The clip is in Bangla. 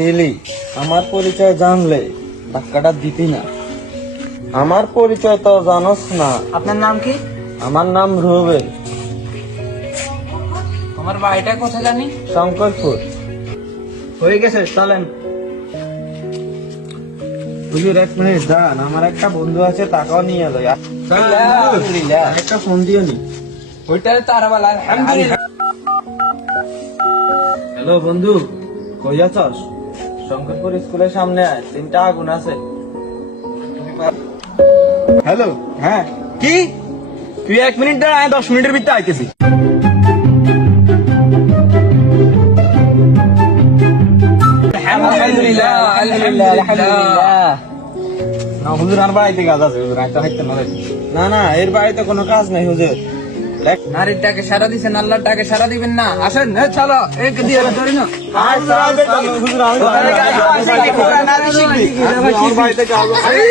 দিলি, আমার পরিচয় জানলে ধাক্কাটা দিতি না। আমার পরিচয় তো জানোস না। আপনার নাম কি? আমার নাম রুবেল। তোমার বাড়িটা কোথায় জানি? শঙ্করপুর। হয়ে গেছে, চলেন। হুজুর 1 মিনিট দাঁড়ান, আমার একটা বন্ধু আছে, তাকেও নিয়ে যাই। আলহামদুলিল্লাহ। একটা ফোন দিও নি। ওইটা তারাবালা, আলহামদুলিল্লাহ। হ্যালো বন্ধু, কই আছস? শঙ্করপুর স্কুলের সামনে আয়, 3টা আগুন আছে। হ্যালো, হ্যাঁ, কি তুই 1 মিনিট দাঁড়া, 10 মিনিটের ভিতরে আইতেছি। আলহামদুলিল্লাহ, আলহামদুলিল্লাহ, আলহামদুলিল্লাহ। না হুজুর, আর বাড়িতে কাজ আছে হুজুর, আইতে হাইতে না। না না, এর বাড়িতে কোনো কাজ নাই হুজুর। নারীর ডাকে সারা দিছেন, আল্লাহর ডাকে সারা দিবেন না? আসেন, চলো, এক দিয়ে ধরি না। হুজুর, আমি